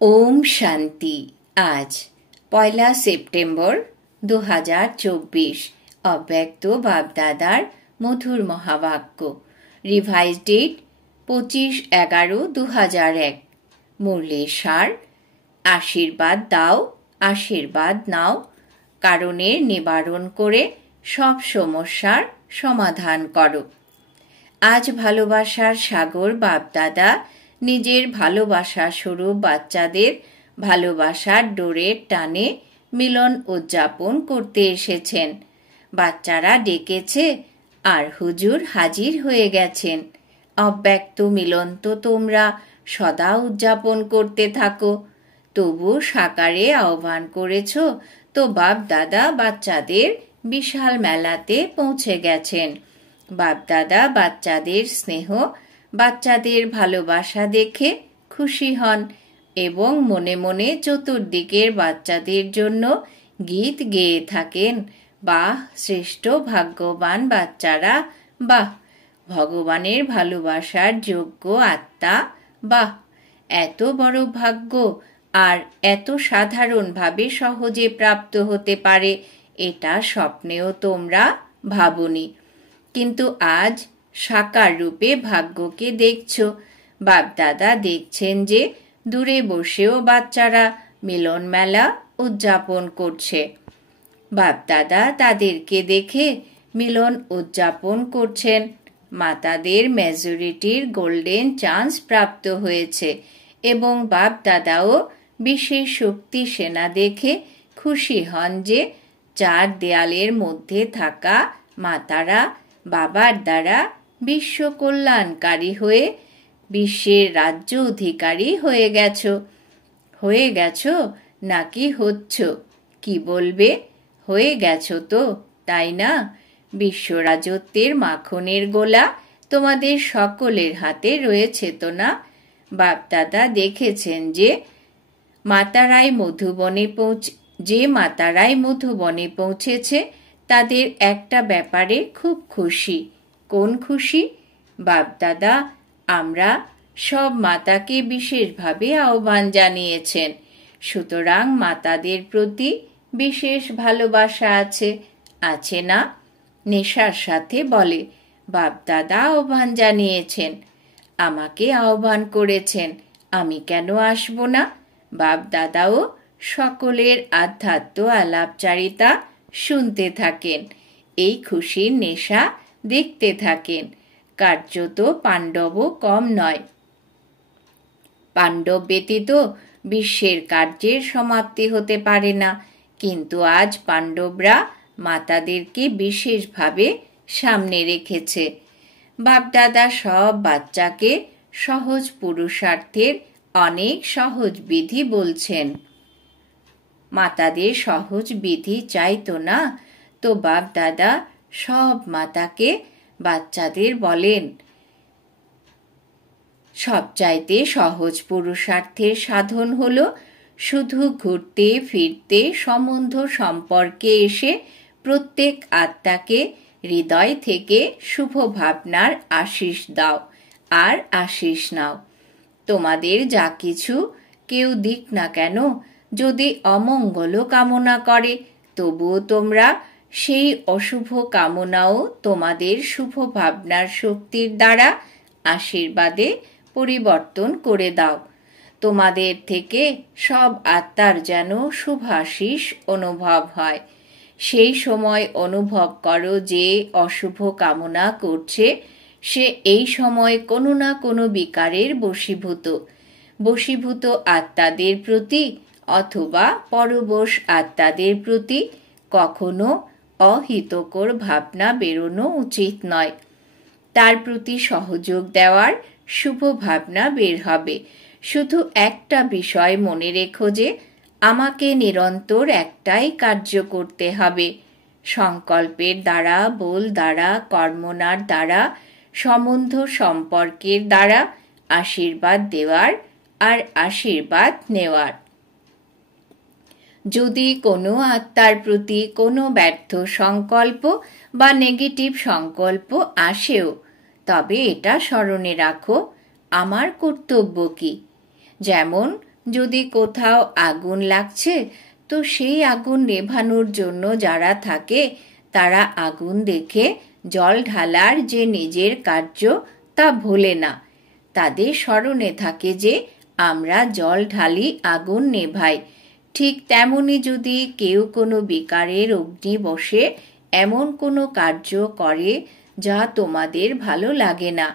ওম শান্তি। আজ 1 সেপ্টেম্বর 2024। অব্যক্ত বাপদাদার মধুর মহাবাক্য। Revise date 25/11/2001। মুরলির সার: আশীর্বাদ দাও, আশীর্বাদ নাও, কারণের নিবারণ করে সব সমস্যার সমাধান করো। আজ ভালোবাসার সাগর বাপদাদা নিজের ভালোবাসা স্বরূপ বাচ্চাদের ভালোবাসার ডোরের টানে মিলন উদযাপন করতে এসেছেন। বাচ্চারা ডেকেছে আর হুজুর হাজির হয়ে গেছেন। অব্যক্ত মিলন তো তোমরা সদা উদযাপন করতে থাকো, তবু সাকারে আহ্বান করেছ তো বাপদাদা বাচ্চাদের বিশাল মেলাতে পৌঁছে গেছেন। বাপদাদা বাচ্চাদের স্নেহ, বাচ্চাদের ভালোবাসা দেখে খুশি হন এবং মনে মনে চতুর্দিকের বাচ্চাদের জন্য গীত গেয়ে থাকেন। বাহ, শ্রেষ্ঠ ভাগ্যবান বাচ্চারা, বাহ, ভগবানের ভালোবাসার যোগ্য আত্মা, বাহ, এত বড় ভাগ্য আর এত সাধারণভাবে সহজে প্রাপ্ত হতে পারে এটা স্বপ্নেও তোমরা ভাবনি, কিন্তু আজ সাকার রূপে ভাগ্যকে দেখছো। বাপদাদা দেখছেন যে দূরে বসেও বাচ্চারা মিলন মেলা উদযাপন করছে। বাপদাদা তাদেরকে দেখে মিলন উদযাপন করছেন। মাতাদের মেজরিটির গোল্ডেন চান্স প্রাপ্ত হয়েছে এবং বাপদাদাও বিশেষ শক্তি সেনা দেখে খুশি হন যে 4 দেয়ালের মধ্যে থাকা মাতারা বাবার দ্বারা বিশ্ব কল্যাণকারী হয়ে বিশ্বের রাজ্য অধিকারী হয়ে গেছো নাকি হচ্ছ? কি বলবে? হয়ে গেছো তো, তাই না? বিশ্ব রাজত্বের মাখনের গোলা তোমাদের সকলের হাতে রয়েছে তো না? বাপদাদা দেখেছেন যে মাতারাই মধুবনে পৌঁছেছে তাদের একটা ব্যাপারে খুব খুশি। কোন খুশি? বাপদাদা আমরা সব মাতাকে বিশেষভাবে আহ্বান জানিয়েছেন, সুতরাং মাতাদের প্রতি বিশেষ ভালোবাসা আছে না? নেশার সাথে বলে, বাপদাদা আহ্বান জানিয়েছেন, আমাকে আহ্বান করেছেন, আমি কেন আসব না? বাপদাদাও সকলের আধ্যাত্ম আলাপচারিতা শুনতে থাকেন, এই খুশির নেশা দেখতে থাকেন। কার্যত পাণ্ডবও কম নয়। পাণ্ডব ব্যতীত বিশ্বের কার্যের সমাপ্তি হতে পারে না, কিন্তু আজ পাণ্ডবরা মাতাদেরকে বিশেষভাবে সামনে রেখেছে। বাপদাদা সব বাচ্চাকে সহজ পুরুষার্থের অনেক সহজ বিধি বলছেন। মাতাদের সহজ বিধি চাইতো না, তো বাপদাদা সব মাতাকে বাচ্চাদের বলেন সবচাইতে সহজ পুরুষার্থের সাধন হলো শুধু ঘুরতে ফিরতে সম্বন্ধ সম্পর্কে এসে প্রত্যেক আত্মাকে হৃদয় থেকে শুভ ভাবনার আশিস দাও আর আশিস নাও। তোমাদের যা কিছু কেউ দিক না কেন, যদি অমঙ্গল কামনা করে তবুও তোমরা সেই অশুভ কামনাও তোমাদের শুভ ভাবনার শক্তির দ্বারা আশীর্বাদে পরিবর্তন করে দাও। তোমাদের থেকে সব আত্মার যেন শুভাশিস অনুভব হয়। সেই সময় অনুভব করো যে অশুভ কামনা করছে সে এই সময় কোনো না কোনো বিকারের বশীভূত আত্মাদের প্রতি অথবা পরবশ আত্মাদের প্রতি কখনো অহিতকর ভাবনা বেরোনো উচিত নয়। তার প্রতি সহযোগ দেওয়ার শুভ ভাবনা বের হবে। শুধু একটা বিষয় মনে রেখো যে আমাকে নিরন্তর একটাই কার্য করতে হবে। সংকল্পের দ্বারা, বল দ্বারা, কর্মনার দ্বারা, সম্বন্ধ সম্পর্কের দ্বারা আশীর্বাদ দেওয়ার আর আশীর্বাদ নেওয়ার। যদি কোনো আত্মার প্রতি কোনো ব্যর্থ সংকল্প বা নেগেটিভ সংকল্প আসেও, তবে এটা স্মরণে রাখো আমার কর্তব্য কি। যেমন যদি কোথাও আগুন লাগছে তো সেই আগুন নেভানোর জন্য যারা থাকে তারা আগুন দেখে জল ঢালার যে নিজের কার্য তা ভোলে না। তাদের স্মরণে থাকে যে আমরা জল ঢালি, আগুন নেভাই। ঠিক তেমনি যদি কেউ কোনো বিকারের অগ্নি বসে এমন কোনো কার্য করে যা তোমাদের ভালো লাগে না,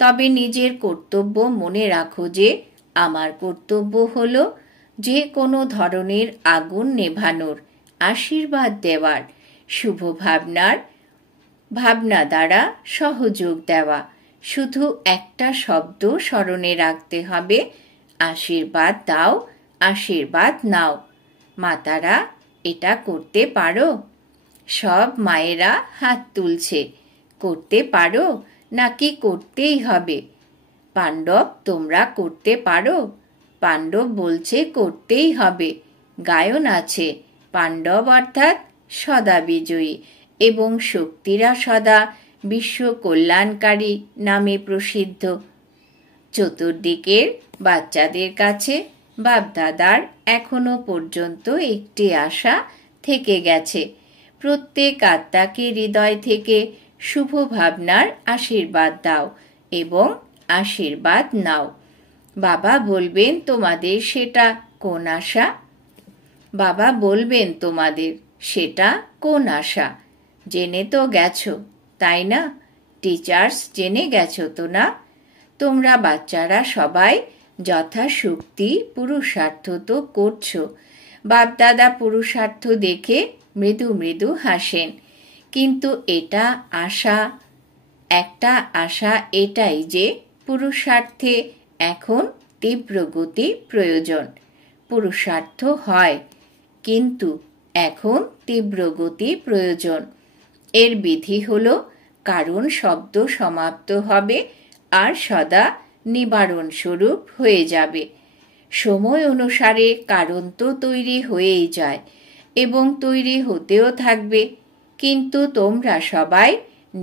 তবে নিজের কর্তব্য মনে রাখো যে আমার কর্তব্য হলো যে কোনো ধরনের আগুন নেভানোর, আশীর্বাদ দেওয়ার, শুভ ভাবনা দ্বারা সহযোগ দেওয়া। শুধু একটা শব্দ স্মরণে রাখতে হবে, আশীর্বাদ দাও, আশীর্বাদ নাও। মাতারা, এটা করতে পারো? সব মায়েরা হাত তুলছে। করতে পারো নাকি করতেই হবে? পাণ্ডব, তোমরা করতে পারো? পাণ্ডব বলছে করতেই হবে। গায়ন আছে, পাণ্ডব অর্থাৎ সদা বিজয়ী এবং শক্তিরা সদা বিশ্ব কল্যাণকারী নামে প্রসিদ্ধ। চতুর্দিকের বাচ্চাদের কাছে বাপদাদার এখনো পর্যন্ত একটি আশা থেকে গেছে, প্রত্যেক আত্মাকে হৃদয় থেকে শুভ ভাবনার আশীর্বাদ দাও এবং আশীর্বাদ নাও। বাবা বলবেন তোমাদের সেটা কোন আশা? বাবা বলবেন তোমাদের সেটা কোন আশা? জেনে তো গেছো, তাই না? টিচার্স, জেনে গেছো তো না? তোমরা বাচ্চারা সবাই যথাশক্তি পুরুষার্থ তো করছো। বাপদাদা পুরুষার্থ দেখে মৃদু মৃদু হাসেন। কিন্তু একটা আশা এটাই যে পুরুষার্থে এখন তীব্র গতি প্রয়োজন। পুরুষার্থ হয়, কিন্তু এখন তীব্র গতি প্রয়োজন। এর বিধি হলো কারণ শব্দ সমাপ্ত হবে আর সদা নিবারণ স্বরূপ হয়ে যাবে। সময় অনুসারে কারণ তো তৈরি হয়েই যায় এবং তৈরি হতেও থাকবে, কিন্তু তোমরা সবাই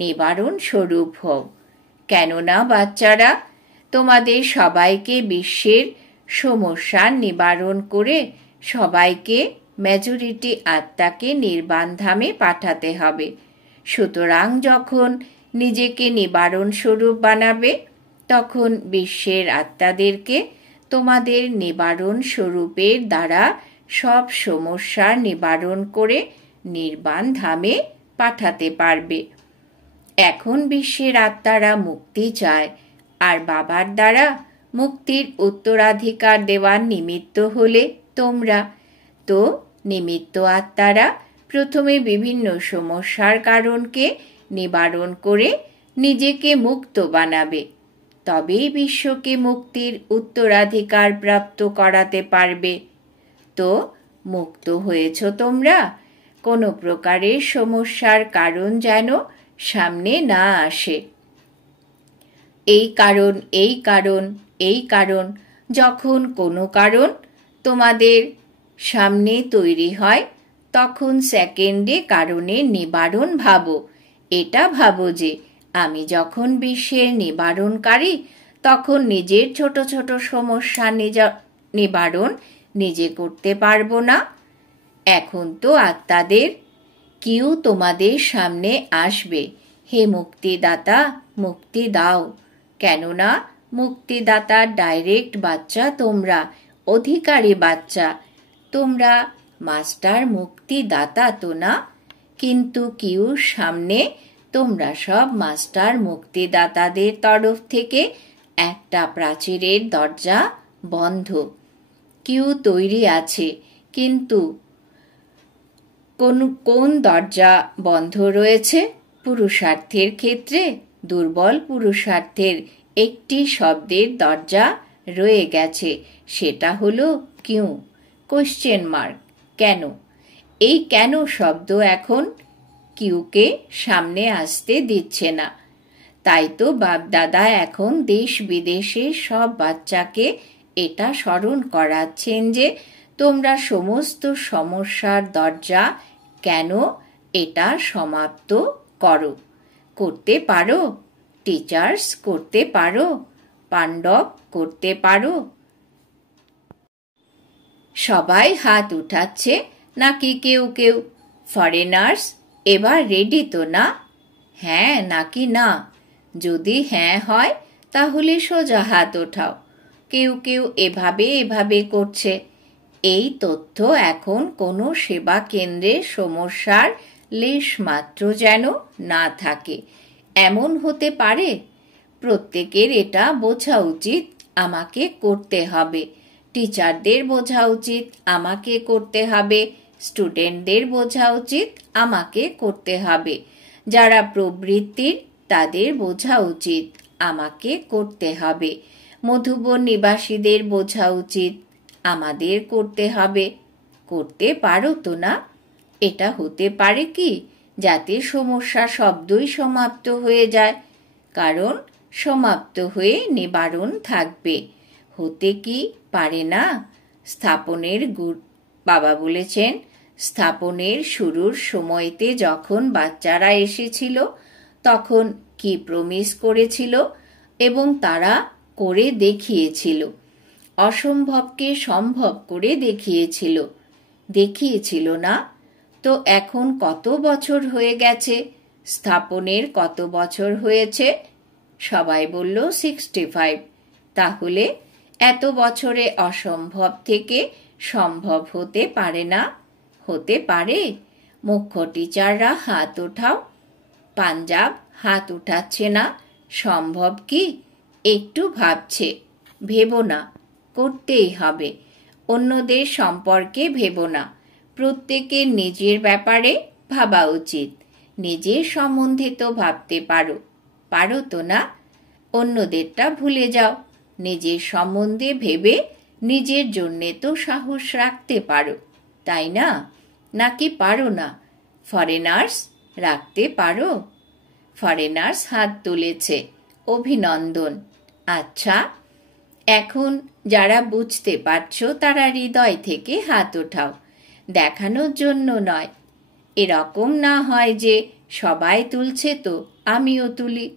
নিবারণ স্বরূপ হও। কেননা বাচ্চারা, তোমাদের সবাইকে বিশ্বের সমস্যার নিবারণ করে সবাইকে, মেজরিটি আত্মাকে নির্বাণ ধামে পাঠাতে হবে। সুতরাং যখন নিজেকে নিবারণ স্বরূপ বানাবে তখন বিশ্বের আত্মাদেরকে তোমাদের নিবারণ স্বরূপের দ্বারা সব সমস্যার নিবারণ করে নির্বাণ ধামে পাঠাতে পারবে। এখন বিশ্বের আত্মারা মুক্তি চায়, আর বাবার দ্বারা মুক্তির উত্তরাধিকার দেওয়ার নিমিত্ত হলে তোমরা। তো নিমিত্ত আত্মারা প্রথমে বিভিন্ন সমস্যার কারণকে নিবারণ করে নিজেকে মুক্ত বানাবে, তবেই বিশ্বকে মুক্তির উত্তরাধিকার প্রাপ্ত করাতে পারবে। তো মুক্ত হয়েছ তোমরা, কোনো প্রকারের সমস্যার কারণ যেন সামনে না আসে। এই কারণ, এই কারণ, এই কারণ, যখন কোনো কারণ তোমাদের সামনে তৈরি হয় তখন সেকেন্ডে কারণের নিবারণ ভাবো। এটা ভাবো যে আমি যখন বিশ্বের নিবারণকারী তখন নিজের ছোট ছোট সমস্যা নিবারণ নিজে করতে পারবো না। এখন তো আত্মাদের কিউ তোমাদের সামনে আসবে, হে মুক্তিদাতা, মুক্তি দাও। কেননা মুক্তিদাতার ডাইরেক্ট বাচ্চা তোমরা, অধিকারী বাচ্চা। তোমরা মাস্টার মুক্তিদাতা তো না, কিন্তু কিউর সামনে তোমরা সব মাস্টার মুক্তিদাতাদের তরফ থেকে একটা প্রাচীরের দরজা বন্ধ। কিউ তৈরি আছে, কিন্তু কোন দরজা বন্ধ রয়েছে? পুরুষার্থের ক্ষেত্রে দুর্বল পুরুষার্থের একটি শব্দের দরজা রয়ে গেছে, সেটা হলো কিউ, কোশ্চেন মার্ক। কেন? এই কেন শব্দ এখন কিউকে সামনে আসতে দিচ্ছে না। তাই তো বাপদাদা এখন দেশ বিদেশে সব বাচ্চাকে এটা স্মরণ করাচ্ছেন যে তোমরা সমস্ত সমস্যার দরজা কেন এটা সমাপ্ত করো। করতে পারো? টিচার্স করতে পারো? পাণ্ডব করতে পারো? সবাই হাত উঠাচ্ছে নাকি কেউ কেউ? ফরেনার্স, এবার রেডি তো না? হ্যাঁ নাকি না? যদি হ্যাঁ হয় তাহলে সোজা হাত ওঠাও। কেউ কেউ এভাবে এভাবে করছে। এই তথ্য এখন কোনো সেবা কেন্দ্রের সমস্যার লেশমাত্র যেন না থাকে, এমন হতে পারে। প্রত্যেকের এটা বোঝা উচিত, আমাকে করতে হবে। টিচারদের বোঝা উচিত, আমাকে করতে হবে। স্টুডেন্টদের বোঝা উচিত, আমাকে করতে হবে। যারা প্রবৃত্তির তাদের বোঝা উচিত, আমাকে করতে হবে। মধুবন নিবাসীদের বোঝা উচিত, আমাদের করতে হবে। করতে পারো তো না? এটা হতে পারে কি যাতে সমস্যা শব্দই সমাপ্ত হয়ে যায়? কারণ সমাপ্ত হয়ে নিবারণ থাকবে। হতে কি পারে না? স্থাপনের বাবা বলেছেন, স্থাপনের শুরুর সময়তে যখন বাচ্চারা এসেছিল তখন কি প্রমিস করেছিল এবং তারা করে দেখিয়েছিল। অসম্ভবকে সম্ভব করে দেখিয়েছিল না? তো এখন কত বছর হয়ে গেছে? স্থাপনের কত বছর হয়েছে? সবাই বলল 65। তাহলে এত বছরে অসম্ভব থেকে সম্ভব হতে পারে না? হতে পারে। মুখ্য টিচাররা হাত ওঠাও। পাঞ্জাব হাত উঠাচ্ছে না। সম্ভব কি? একটু ভাবছে। ভেবো না, করতেই হবে। অন্যদের সম্পর্কে ভেবো না, প্রত্যেকের নিজের ব্যাপারে ভাবা উচিত। নিজের সম্বন্ধে তো ভাবতে পারো তো না? অন্যদেরটা ভুলে যাও। নিজের সম্বন্ধে ভেবে নিজের জন্যে তো সাহস রাখতে পারো, তাই না? নাকি পারো না? ফরেনার্স, রাখতে পারো? ফরেনার্স হাত তুলেছে। অভিনন্দন। আচ্ছা, এখন যারা বুঝতে পারছো তারা হৃদয় থেকে হাত ওঠাও। দেখানোর জন্য নয়। এরকম না হয় যে সবাই তুলছে তো আমিও তুলি।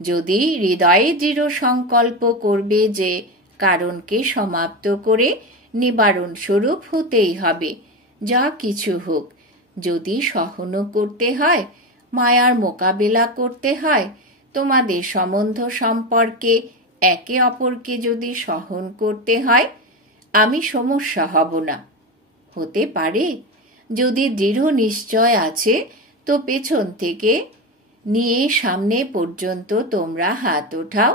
যদি হৃদয়ে দৃঢ় সংকল্প করবে যে কারণকে সমাপ্ত করে নিবারণ স্বরূপ হতেই হবে, যা কিছু হোক। যদি সহনও করতে হয়, মায়ার মোকাবেলা করতে হয়, তোমাদের সম্বন্ধ সম্পর্কে একে অপরকে যদি সহন করতে হয়, আমি সমস্যা হব না। হতে পারে? যদি দৃঢ় নিশ্চয় আছে তো পেছন থেকে নিয়ে সামনে পর্যন্ত তোমরা হাত ওঠাও।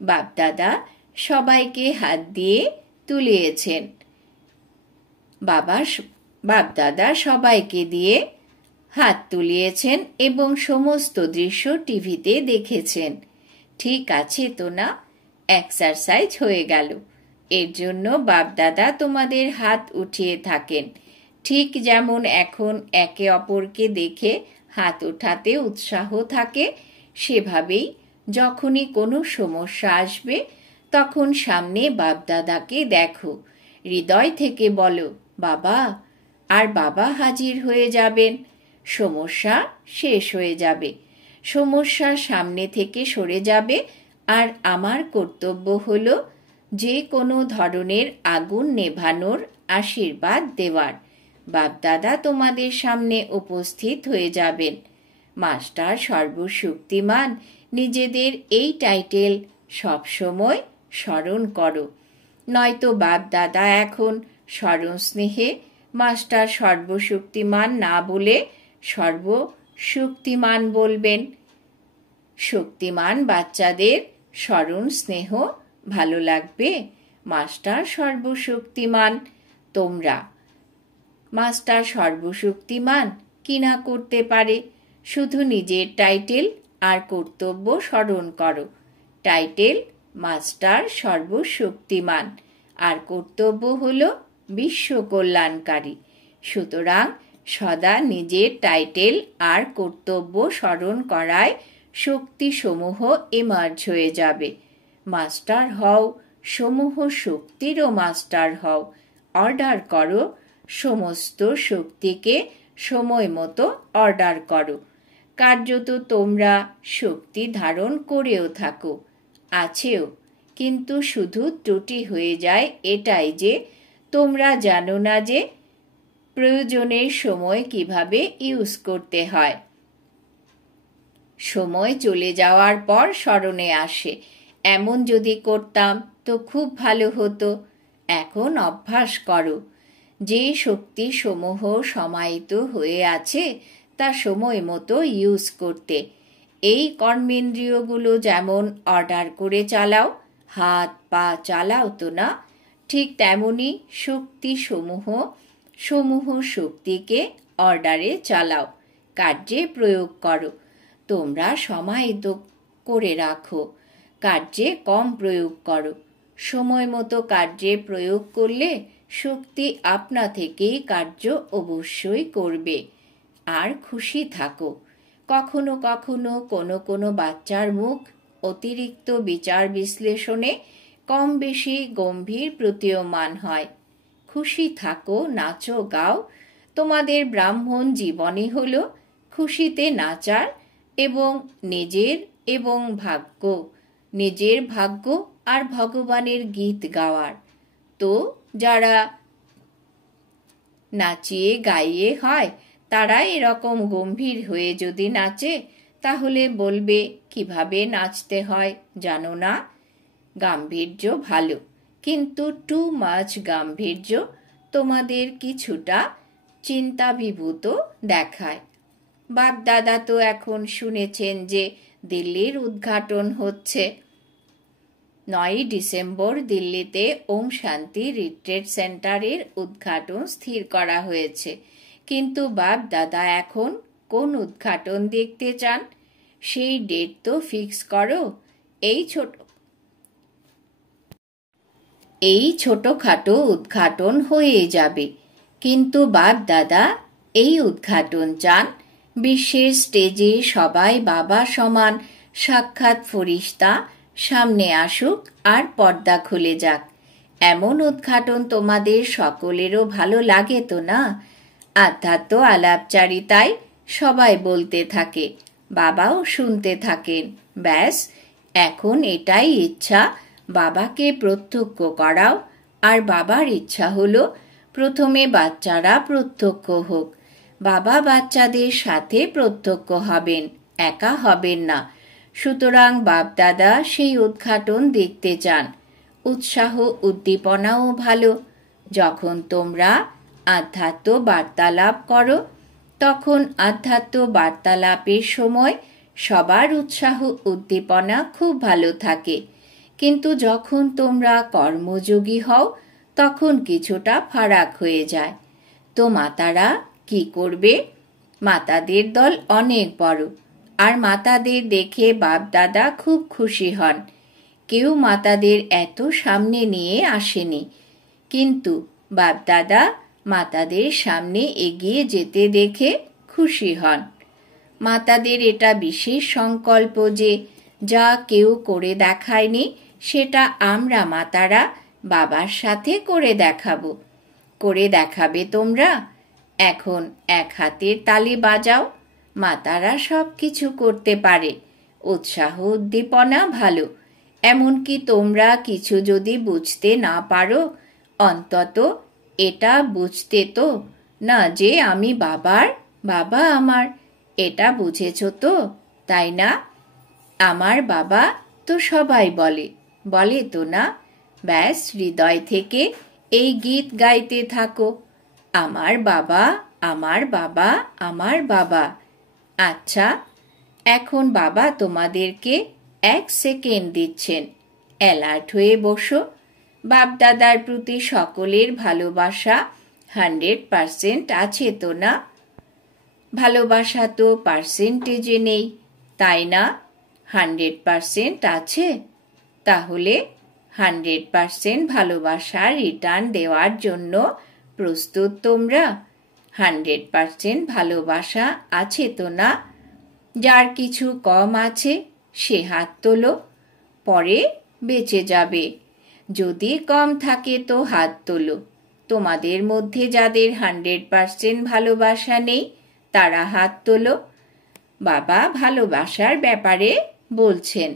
বাপদাদা সবাইকে হাত দিয়ে তুলিয়েছেন। বাপদাদা সবাইকে দিয়ে হাত তুলিয়েছেন এবং সমস্ত দৃশ্য টিভিতে দেখেছেন। ঠিক আছে তো না? এক্সারসাইজ হয়ে গেল। এর জন্য বাপদাদা তোমাদের হাত উঠিয়ে থাকেন। ঠিক যেমন এখন একে অপরকে দেখে হাত ওঠাতে উৎসাহ থাকে, সেভাবেই যখনই কোনো সমস্যা আসবে তখন সামনে বাপদাদাকে দেখো, হৃদয় থেকে বলো বাবা, আর বাবা হাজির হয়ে যাবেন। সমস্যা শেষ হয়ে যাবে, সমস্যা সামনে থেকে সরে যাবে। আর আমার কর্তব্য হলো যে কোনো ধরনের আগুন নেভানোর আশীর্বাদ দেওয়ার। বাপদাদা তোমাদের সামনে উপস্থিত হয়ে যাবেন। মাস্টার সর্বশক্তিমান, নিজেদের এই টাইটেল সবসময় স্মরণ করো। নয়তো বাপদাদা এখন স্মরণ স্নেহে মাস্টার সর্বশক্তিমান না বলে সর্বশক্তিমান বলবেন। শক্তিমান বাচ্চাদের স্মরণ স্নেহ ভালো লাগবে। মাস্টার সর্বশক্তিমান, তোমরা মাস্টার সর্বশক্তিমান কি না করতে পারে? শুধু নিজের টাইটেল আর কর্তব্য স্মরণ করো। টাইটেল মাস্টার সর্বশক্তিমান আর কর্তব্য হলো বিশ্ব কল্যাণকারী। সুতরাং সদা নিজের টাইটেল আর কর্তব্য স্মরণ করায় শক্তিসমূহ এমার্জ হয়ে যাবে। মাস্টার হও, সমূহ শক্তিরও মাস্টার হও। অর্ডার করো, সমস্ত শক্তিকে সময় মতো অর্ডার করো। কার্যত তোমরা শক্তি ধারণ করেও থাকো, আছেও, কিন্তু শুধু ত্রুটি হয়ে যায় এটাই যে তোমরা জানো না যে প্রয়োজনের সময় কিভাবে ইউজ করতে হয়। সময় চলে যাওয়ার পর স্মরণে আসে, এমন যদি করতাম তো খুব ভালো হতো। এখন অভ্যাস করো যে শক্তি সমূহ সমাহিত হয়ে আছে তা সময় মতো ইউজ করতে। এই কর্মেন্দ্রিয়গুলো যেমন অর্ডার করে চালাও, হাত পা চালাও তো না, ঠিক তেমনি শক্তি সমূহ শক্তিকে অর্ডারে চালাও, কার্যে প্রয়োগ করো। তোমরা সমাহিত করে রাখো, কার্যে কম প্রয়োগ করো। সময় মতো কার্যে প্রয়োগ করলে শক্তি আপনা থেকেই কার্য অবশ্যই করবে। আর খুশি থাকো। কখনো কখনো কোনো বাচ্চার মুখ অতিরিক্ত বিচার বিশ্লেষণে কম বেশি গম্ভীর প্রতীয়মান হয়। খুশি থাকো, নাচো গাও। তোমাদের ব্রাহ্মণ জীবনই হলো খুশিতে নাচার এবং নিজের ভাগ্য আর ভগবানের গীত গাওয়ার। তো যারা নাচিয়ে গাইয়ে হয় তারা এরকম গম্ভীর হয়ে যদি নাচে তাহলে বলবে কিভাবে নাচতে হয় জানো না। গাম্ভীর্য ভালো, কিন্তু টু মাচ গাম্ভীর্য তোমাদের কিছুটা চিন্তাভিভূত দেখায়। বাপ দাদা তো এখন শুনেছেন যে দিল্লির উদ্ঘাটন হচ্ছে। 9ই ডিসেম্বর দিল্লিতে ওম শান্তি রিট্রিট সেন্টারের উদ্ঘাটন স্থির করা হয়েছে। কিন্তু বাপ দাদা এখন কোন উদ্ঘাটন দেখতে চান সেই ডেট তো ফিক্স করো। এই ছোটখাটো উদ্ঘাটন হয়ে যাবে, কিন্তু বাপ দাদা এই উদ্ঘাটন চান বিশ্বের স্টেজে সবাই বাবা সমান সাক্ষাৎ ফরিস্তা সামনে আসুক আর পর্দা খুলে যাক। এমন উদ্ঘাটন তোমাদের সকলেরও ভালো লাগে তো না? আধ্যাত্ম আলাপচারিতায় সবাই বলতে থাকে, বাবাও শুনতে থাকেন। ব্যাস, এখন এটাই ইচ্ছা, বাবাকে প্রত্যক্ষ করাও। আর বাবার ইচ্ছা হলো প্রথমে বাচ্চারা প্রত্যক্ষ হোক। বাবা বাচ্চাদের সাথে প্রত্যক্ষ হবেন, একা হবেন না। সুতরাং বাপদাদা সেই উদ্ঘাটন দেখতে চান। উৎসাহ উদ্দীপনাও ভালো। যখন তোমরা আধ্যাত্ম বার্তালাপ করো তখন আধ্যাত্ম বার্তালাপের সময় সবার উৎসাহ উদ্দীপনা খুব ভালো থাকে, কিন্তু যখন তোমরা কর্মযোগী হও তখন কিছুটা ফারাক হয়ে যায়। তো মাতারা কি করবে? মাতাদের দল অনেক বড়, আর মাতাদের দেখে বাপ দাদা খুব খুশি হন। কেউ মাতাদের এত সামনে নিয়ে আসেনি, কিন্তু বাপ দাদা মাতাদের সামনে এগিয়ে যেতে দেখে খুশি হন। মাতাদের এটা বিশেষ সংকল্প যে যা কেউ করে দেখায়নি সেটা আমরা মাতারা বাবার সাথে করে দেখাবো। করে দেখাবে তোমরা? এখন এক হাতের তালি বাজাও। মাতারা সব কিছু করতে পারে। উৎসাহ উদ্দীপনা ভালো। এমনকি তোমরা কিছু যদি বুঝতে না পারো, অন্তত এটা বুঝতে তো না যে আমি বাবার, বাবা আমার, এটা বুঝেছ তো, তাই না? আমার বাবা তো সবাই বলে তো না? ব্যাস, হৃদয় থেকে এই গীত গাইতে থাকো, আমার বাবা, আমার বাবা, আমার বাবা। আচ্ছা, এখন বাবা তোমাদেরকে 1 সেকেন্ড দিচ্ছেন। অ্যালার্ট হয়ে বসো। বাপদাদার প্রতি সকলের ভালোবাসা 100% আছে তো না? ভালোবাসা তো পার্সেন্টেজে নেই, তাই না? 100% আছে। তাহলে 100% ভালোবাসা রিটার্ন দেওয়ার জন্য প্রস্তুত তোমরা? 100% ভালোবাসা আছে তো না? যার কিছু কম আছে সে হাত তোলো, পরে বেঁচে যাবে। যদি কম থাকে তো হাত তোলো। তোমাদের মধ্যে যাদের 100% ভালোবাসা নেই তারা হাত তোলো। বাবা ভালোবাসার ব্যাপারে বলছেন,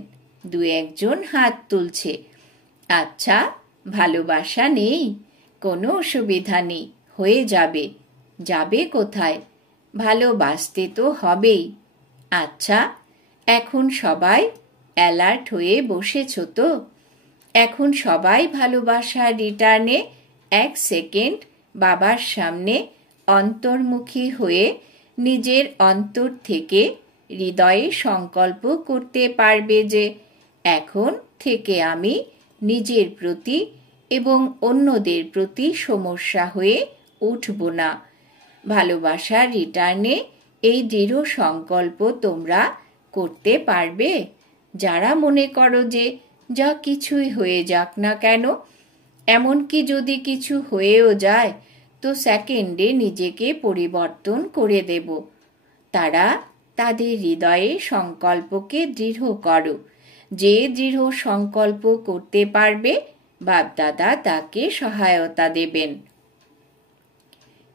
2-1 জন হাত তুলছে। আচ্ছা, ভালোবাসা নেই, কোনো অসুবিধা নেই, হয়ে যাবে। যাবে কোথায়? ভালোবাসতে তো হবেই। আচ্ছা, এখন সবাই অ্যালার্ট হয়ে বসেছ তো? এখন সবাই ভালোবাসার রিটার্নে 1 সেকেন্ড বাবার সামনে অন্তর্মুখী হয়ে নিজের অন্তর থেকে হৃদয়ে সংকল্প করতে পারবে যে এখন থেকে আমি নিজের প্রতি এবং অন্যদের প্রতি সমস্যা হয়ে উঠব না। ভালোবাসার রিটার্নে এই দৃঢ় সংকল্প তোমরা করতে পারবে? যারা মনে করো যে যা কিছুই হয়ে যাক না কেন, এমনকি যদি কিছু হয়েও যায় তো সেকেন্ডে নিজেকে পরিবর্তন করে দেব, তারা তাদের হৃদয়ে সংকল্পকে দৃঢ় করো। যে দৃঢ় সংকল্প করতে পারবে বাপদাদা তাকে সহায়তা দেবেন।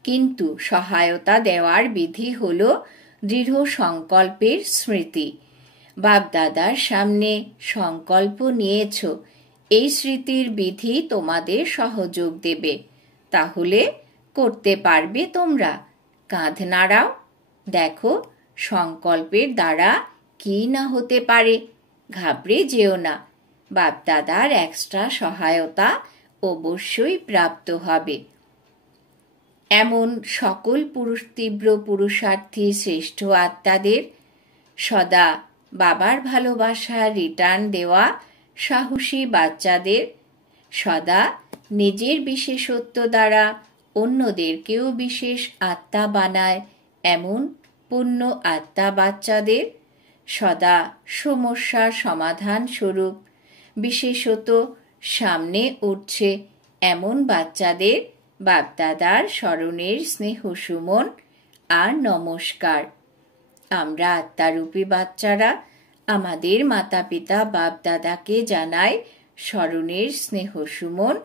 কিন্তু সহায়তা দেওয়ার বিধি হল দৃঢ় সংকল্পের স্মৃতি। বাপদাদার সামনে সংকল্প নিয়েছ, এই স্মৃতির বিধি তোমাদের সহযোগ দেবে। তাহলে করতে পারবে তোমরা। কাঁধ নাড়াও, দেখো সংকল্পের দ্বারা কি না হতে পারে। ঘাবড়ে যেও না, বাপদাদার এক্সট্রা সহায়তা অবশ্যই প্রাপ্ত হবে। এমন সকল তীব্র পুরুষার্থী শ্রেষ্ঠ আত্মাদের, সদা বাবার ভালোবাসার রিটার্ন দেওয়া সাহসী বাচ্চাদের, সদা নিজের বিশেষত্ব দ্বারা অন্যদেরকেও বিশেষ আত্মা বানায় এমন পূর্ণ আত্মা বাচ্চাদের, সদা সমস্যার সমাধান স্বরূপ বিশেষত সামনে উঠছে এমন বাচ্চাদের বাপদাদার স্মরণের স্নেহ সুমন আর নমস্কার। আমরা আত্মারূপী বাচ্চারা আমাদের মাতা পিতা বাপদাদাকে জানাই স্মরণের স্নেহ সুমন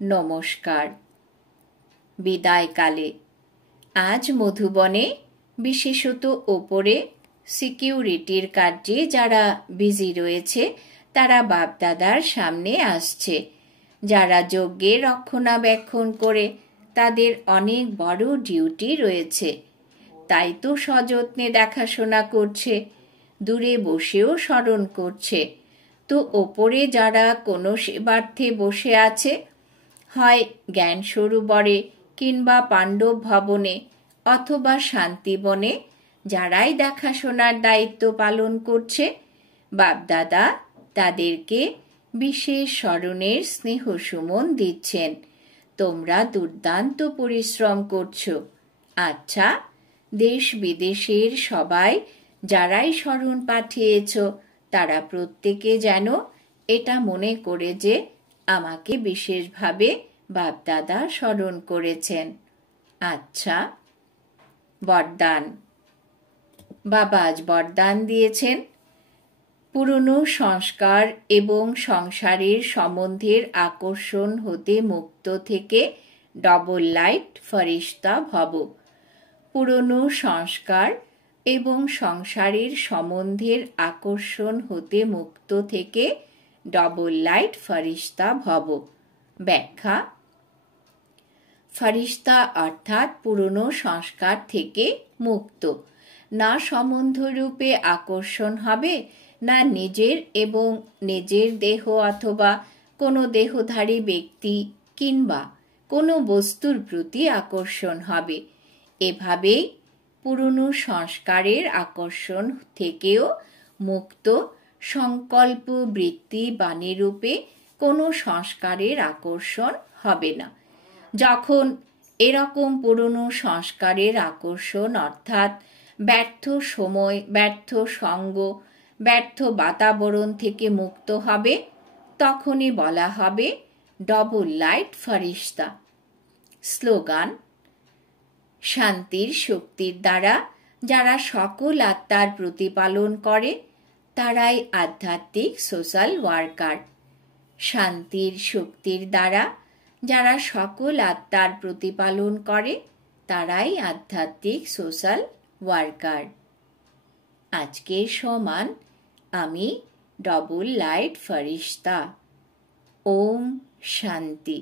নমস্কার। বিদায়কালে আজ মধুবনে বিশেষত ওপরে সিকিউরিটির কার্যে যারা বিজি রয়েছে তারা বাপদাদার সামনে আসছে। যারা যজ্ঞের রক্ষণাবেক্ষণ করে তাদের অনেক বড় ডিউটি রয়েছে, তাই তো সযত্নে দেখাশোনা করছে, দূরে বসেও স্মরণ করছে। তো ওপরে যারা কোনো সেবার্থে বসে আছে, হয় জ্ঞান সরোবরে কিংবা পাণ্ডব ভবনে অথবা শান্তিবনে, যারাই দেখাশোনার দায়িত্ব পালন করছে, বাপদাদা তাদেরকে বিশেষ স্মরণের স্নেহ সুমন দিচ্ছেন। তোমরা দুর্দান্ত পরিশ্রম করছো। আচ্ছা, দেশ বিদেশের সবাই যারাই স্মরণ পাঠিয়েছ তারা প্রত্যেকে যেন এটা মনে করে যে আমাকে বিশেষভাবে বাপদাদা স্মরণ করেছেন। আচ্ছা, বরদান। বাবা আজ বরদান দিয়েছেন, পুরনো সংস্কার এবং সংসারের সম্বন্ধের আকর্ষণ হতে মুক্ত থেকে ডবল লাইট ফরিস্তা ভব। পুরনো সংস্কার এবং সংসারের সম্বন্ধের আকর্ষণ হতে মুক্ত থেকে ডবল লাইট ফরিস্তা ভব। ব্যাখ্যা: ফরিস্তা অর্থাৎ পুরনো সংস্কার থেকে মুক্ত। না সম্বন্ধ রূপে আকর্ষণ হবে, না নিজের এবং নিজের দেহ অথবা কোনো দেহধারী ব্যক্তি কিংবা কোনো বস্তুর প্রতি আকর্ষণ হবে। এভাবেই পুরনো সংস্কারের আকর্ষণ থেকেও মুক্ত সংকল্প বৃত্তি বাণীরূপে কোনো সংস্কারের আকর্ষণ হবে না। যখন এরকম পুরনো সংস্কারের আকর্ষণ অর্থাৎ ব্যর্থ সময়, ব্যর্থ সঙ্গ, ব্যর্থ বাতাবরণ থেকে মুক্ত হবে, তখনই বলা হবে ডবল লাইট ফরিস্তা। স্লোগান: শান্তির শক্তির দ্বারা যারা সকল আত্মার প্রতিপালন করে তারাই আধ্যাত্মিক সোশ্যাল ওয়ার্কার। শান্তির শক্তির দ্বারা যারা সকল আত্মার প্রতিপালন করে তারাই আধ্যাত্মিক সোশ্যাল ওয়ার্কার। আজকের সমান আমি ডবল লাইট ফরিস্তা। ওম শান্তি।